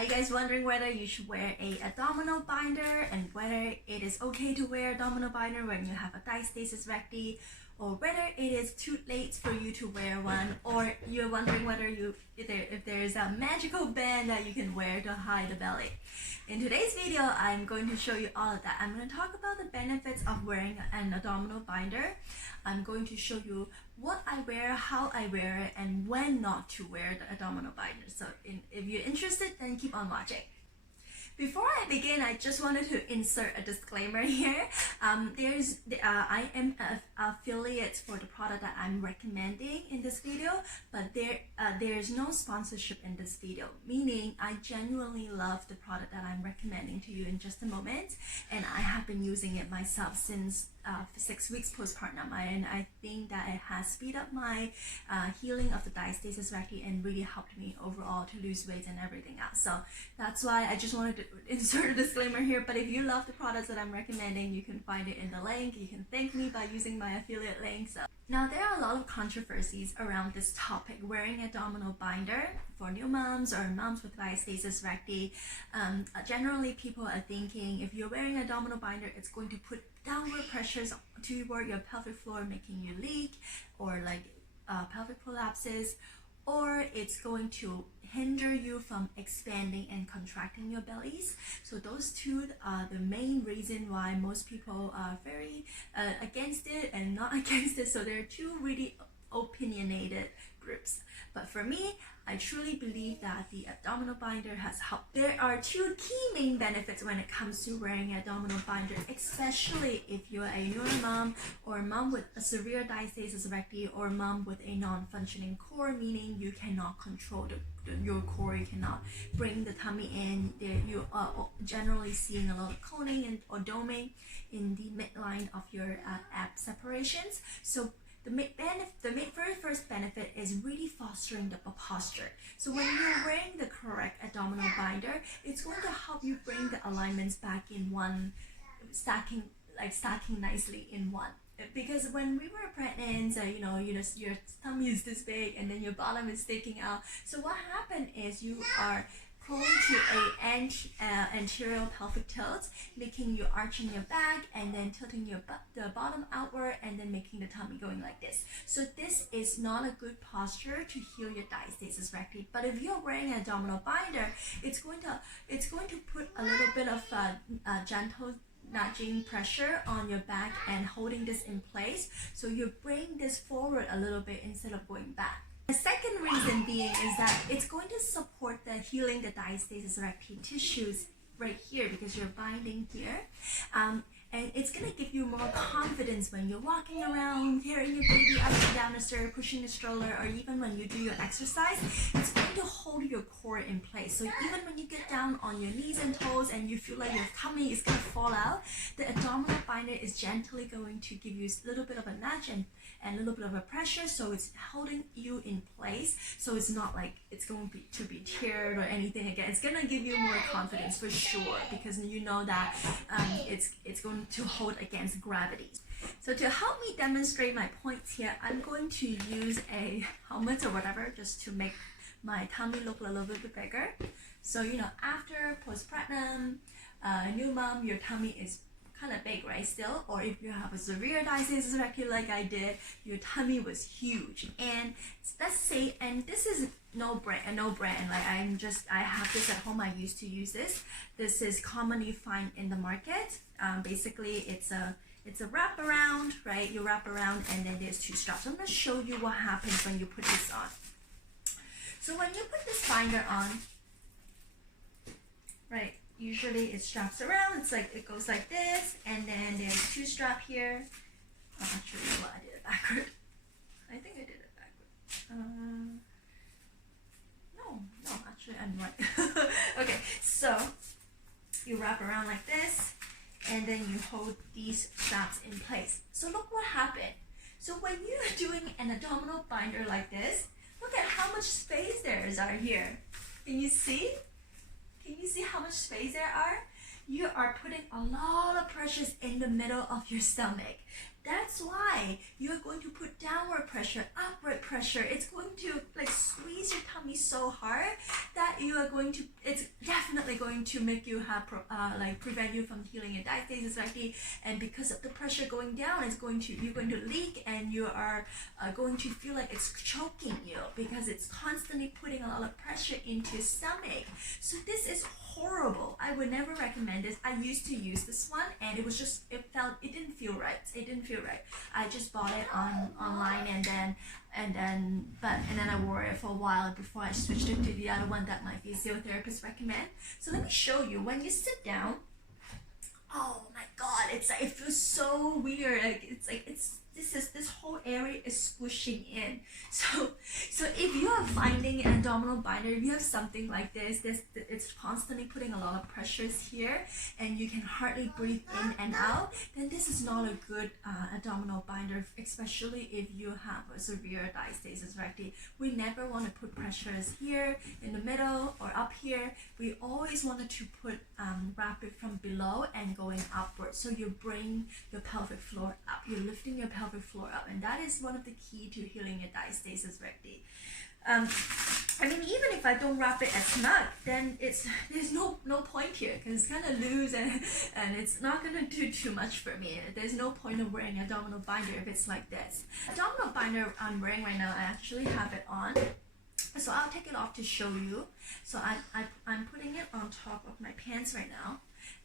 Are you guys wondering whether you should wear a abdominal binder and whether it is okay to wear abdominal binder when you have a diastasis recti, or whether it is too late for you to wear one, or you're wondering whether if there is a magical band that you can wear to hide the belly? In today's video, I'm going to show you all of that. I'm going to talk about the benefits of wearing an abdominal binder. I'm going to show you what I wear, how I wear it, and when not to wear the abdominal binder. So if you're interested, then keep on watching. Before I begin, I just wanted to insert a disclaimer here. I am an affiliate for the product that I'm recommending in this video, but there is no sponsorship in this video, meaning I genuinely love the product that I'm recommending to you in just a moment, and I have been using it myself since 6 weeks postpartum, and I think that it has speed up my healing of the diastasis recti and really helped me overall to lose weight and everything else. So that's why I just wanted to insert a disclaimer here. But if you love the products that I'm recommending, you can find it in the link. You can thank me by using my affiliate link. So now, there are a lot of controversies around this topic, wearing abdominal binder for new moms or moms with diastasis recti. Generally, people are thinking if you're wearing an abdominal binder, it's going to put downward pressures toward your pelvic floor, making you leak, or like pelvic prolapses, or it's going to hinder you from expanding and contracting your bellies. So those two are the main reason why most people are very against it and not against it. So there are two really opinionated groups. But for me, I truly believe that the abdominal binder has helped. There are two key main benefits when it comes to wearing an abdominal binder, especially if you're a newer mom or a mom with a severe diastasis recti, or a mom with a non-functioning core, meaning you cannot control your core, you cannot bring the tummy in. You are generally seeing a lot of coning or doming in the midline of your ab separations. So the very first benefit is really fostering the posture. So when you're wearing the correct abdominal binder, it's going to help you bring the alignments back in one, stacking nicely in one. Because when we were pregnant, your tummy is this big and then your bottom is sticking out. So what happened is you are prone to a anterior pelvic tilt, making you arching your back and then tilting the bottom outward and then making the tummy going like this. So this is not a good posture to heal your diastasis recti. But if you're wearing an abdominal binder, it's going to put a little bit of gentle nudging pressure on your back and holding this in place. So you bring this forward a little bit instead of going back. The second reason being is that it's going to support the healing the diastasis recti tissues right here, because you're binding here. And it's going to give you more confidence when you're walking around, carrying your baby up and down the stairs, pushing the stroller, or even when you do your exercise. It's going to hold your core in place. So even when you get down on your knees and toes and you feel like your tummy is going to fall out, the abdominal binder is gently going to give you a little bit of a nudge and a little bit of a pressure, so it's holding you in place. So it's not like it's going to be teared or anything again. It's going to give you more confidence for sure, because you know that it's going to hold against gravity. So to help me demonstrate my points here, I'm going to use a helmet or whatever just to make my tummy look a little bit bigger. So after postpartum, new mom, your tummy is kind of big, right, still? Or if you have a severe diastasis recti like I did, your tummy was huge. And let's say, and this is no brand, like I have this at home. I used to use this. This is commonly found in the market. Basically it's a wrap around, right? You wrap around and then there's two straps. I'm going to show you what happens when you put this on. So when you put this binder on, right, usually it straps around. It's like it goes like this, and then there's two strap here. Oh, actually, well, I did it backward. I think I did it backward. No, actually I'm right. Okay, so you wrap around like this, and then you hold these straps in place. So look what happened. So when you're doing an abdominal binder like this, look at how much space there is out here. Can you see? Can you see how much space there are? you are putting a lot of pressures in the middle of your stomach. That's why you're going to put downward pressure, upward pressure. It's going to like squeeze your tummy so hard that you are going to, it's definitely going to make you have, prevent you from healing your diastasis recti. And because of the pressure going down, you're going to leak, and you are going to feel like it's choking you because it's constantly putting a lot of pressure into your stomach. So this is horrible. I would never recommend this. I used to use this one, and it didn't feel right. I just bought it online, and then I wore it for a while before I switched it to the other one that my physiotherapist recommend. So let me show you. When you sit down, oh my god, it feels so weird. This whole area is squishing in. So if you are finding an abdominal binder, if you have something like this, it's constantly putting a lot of pressures here, and you can hardly breathe in and out, then this is not a good abdominal binder, especially if you have a severe diastasis recti. We never want to put pressures here in the middle or up here. We always wanted to wrap it from below and going upwards. So you bring your pelvic floor up. You're lifting your pelvic floor up, and that is one of the key to healing your diastasis recti. I mean, even if I don't wrap it as snug, then there's no point here, because it's kind of loose and it's not gonna do too much for me. There's no point of wearing abdominal binder if it's like this. Abdominal binder I'm wearing right now, I actually have it on. So I'll take it off to show you. So I'm putting it on top of my pants right now.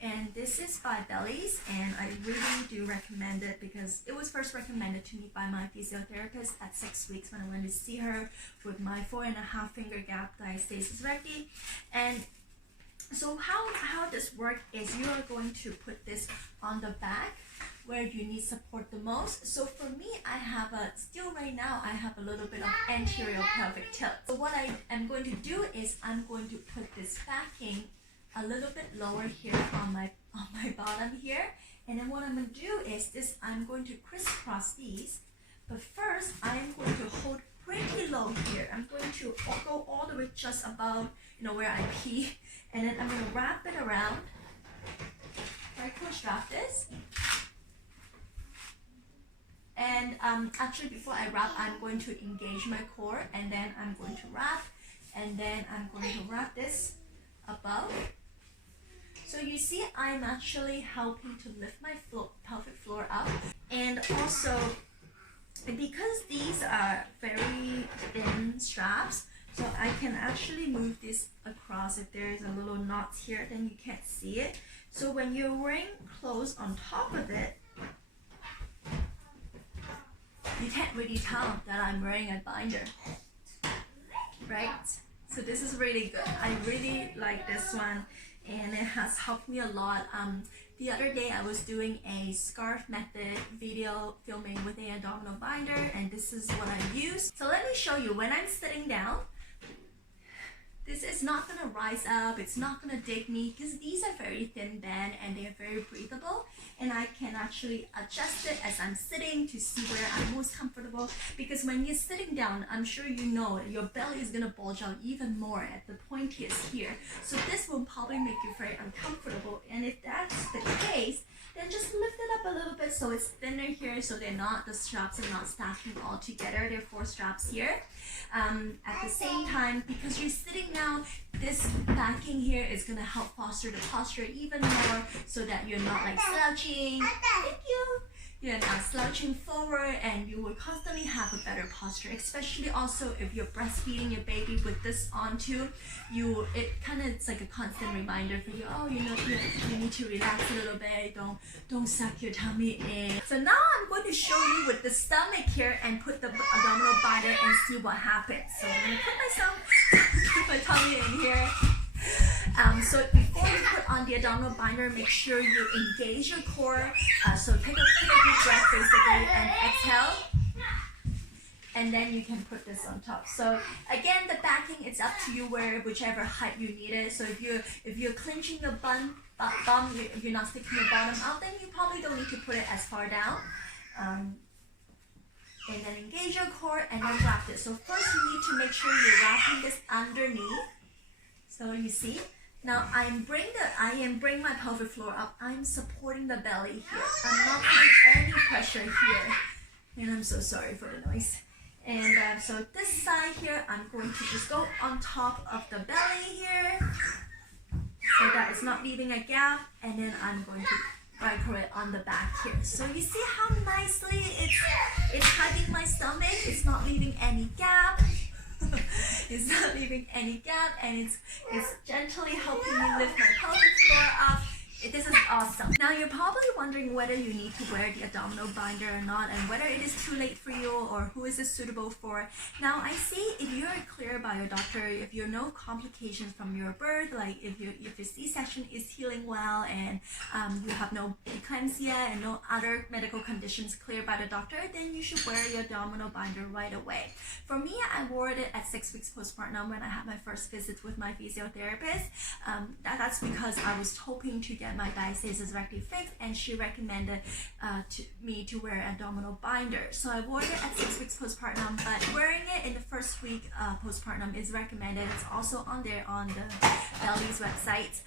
And this is by Bellies, and I really do recommend it because it was first recommended to me by my physiotherapist at 6 weeks when I went to see her with my 4.5 finger gap diastasis recti. And so how this works is you are going to put this on the back where you need support the most. So for me, I have right now I have a little bit of anterior pelvic tilt. So what I am going to do is I'm going to put this backing a little bit lower here on my bottom here, and then what I'm going to do is I'm going to crisscross these, but first I'm going to hold pretty low here. I'm going to go all the way just above where I pee, and then I'm going to wrap it around. Very cool strap this, and actually before I wrap, I'm going to engage my core, and then I'm going to wrap, and then I'm going to wrap this above. So you see, I'm actually helping to lift my pelvic floor up. And also, because these are very thin straps, so I can actually move this across. If there's a little knot here, then you can't see it. So when you're wearing clothes on top of it, you can't really tell that I'm wearing a binder, right? So this is really good. I really like this one, and it has helped me a lot. The other day I was doing a scarf method video filming with an abdominal binder, and this is what I use. So let me show you. When I'm sitting down, this is not going to rise up, it's not going to dig me, because these are very thin band and they are very breathable, and I can actually adjust it as I'm sitting to see where I'm most comfortable, because when you're sitting down, I'm sure you know your belly is going to bulge out even more at the pointiest here. So this will probably make you very uncomfortable, and if that's the case, then just lift it up a little bit so it's thinner here, so the straps are not stacking all together. There are 4 straps here. At the same time, because you're sitting now, this backing here is going to help foster the posture even more, so that you're not like slouching. Thank you. You're not slouching forward, and you will constantly have a better posture, especially also if you're breastfeeding your baby with this on too. It's like a constant reminder for you, you need to relax a little bit, don't suck your tummy in. So now I'm going to show you with the stomach here and put the abdominal binder and see what happens. So I'm going to put my tummy in here. So before you put on the abdominal binder, make sure you engage your core. So take a deep breath basically and exhale. And then you can put this on top. So again, the backing, it's up to you whichever height you need it. So if you're clenching your bum, if you're not sticking your bottom out, then you probably don't need to put it as far down. And then engage your core and then wrap it. So first you need to make sure you're wrapping this underneath. So you see, Now I am bring my pelvic floor up. I'm supporting the belly here. I'm not putting any pressure here. And I'm so sorry for the noise. And so this side here, I'm going to just go on top of the belly here, so that it's not leaving a gap. And then I'm going to micro it on the back here. So you see how nicely it's hugging my stomach. It's not leaving any gap. It's not leaving any gap, and it's gently helping me lift my pelvic floor up. This is awesome. Now you're probably wondering whether you need to wear the abdominal binder or not, and whether it is too late for you or who is it suitable for. Now I see if you're clear by your doctor, if you have no complications from your birth, like if your C-section is healing well and you have no eclampsia and no other medical conditions cleared by the doctor, then you should wear your abdominal binder right away. For me, I wore it at 6 weeks postpartum when I had my first visit with my physiotherapist. That's because I was hoping to get my diastasis recti fixed, and she recommended me to wear abdominal binder. So I wore it at 6 weeks postpartum, but wearing it in the first week postpartum is recommended. It's also on there on the Belly's website.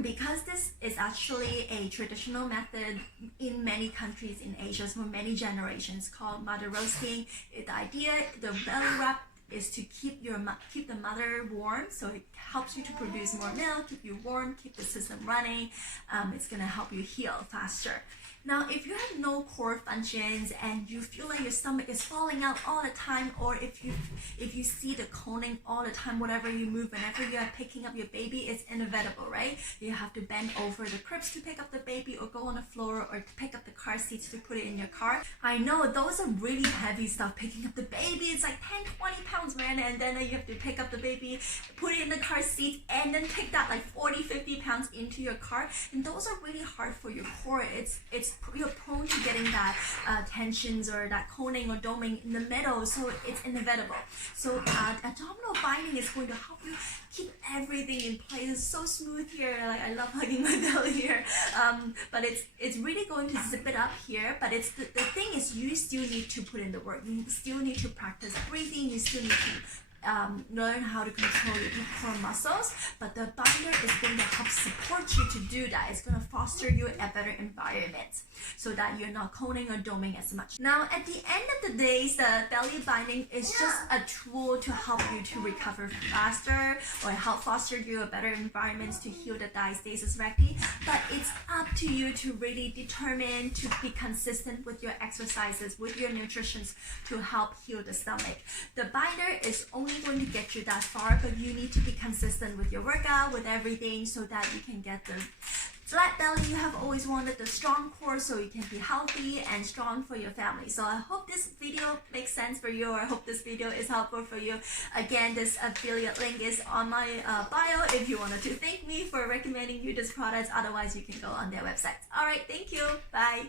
Because this is actually a traditional method in many countries in Asia for many generations called mother roasting. The idea, the belly wrap is to keep the mother warm, so it helps you to produce more milk, keep you warm, keep the system running. It's gonna help you heal faster. Now, if you have no core functions and you feel like your stomach is falling out all the time, or if you see the coning all the time, whatever you move, whenever you are picking up your baby, it's inevitable, right? You have to bend over the cribs to pick up the baby, or go on the floor, or to pick up the car seats to put it in your car. I know those are really heavy stuff. Picking up the baby, it's like 10-20 pounds, man, and then you have to pick up the baby, put it in the car seat, and then pick that like 40-50 pounds into your car. And those are really hard for your core. You're prone to getting that tensions or that coning or doming in the middle, so it's inevitable. So abdominal binding is going to help you keep everything in place. It's so smooth here. Like, I love hugging my belly here, but it's really going to zip it up here. But it's the thing is, you still need to put in the work. You still need to practice breathing. You still need to learn how to control your deep core muscles, but the binder is going to help support you to do that. It's going to foster you a better environment so that you're not coning or doming as much. Now, at the end of the day, the belly binding is just a tool to help you to recover faster or help foster you a better environment to heal the diastasis recti, but it's up to you to really determine to be consistent with your exercises, with your nutrition to help heal the stomach. The binder is only going to get you that far, but you need to be consistent with your workout, with everything, so that you can get the flat belly you have always wanted, the strong core, so you can be healthy and strong for your family. So I hope this video makes sense for you, or I hope this video is helpful for you. Again, this affiliate link is on my bio if you wanted to thank me for recommending you this product. Otherwise, you can go on their website. All right, thank you. Bye.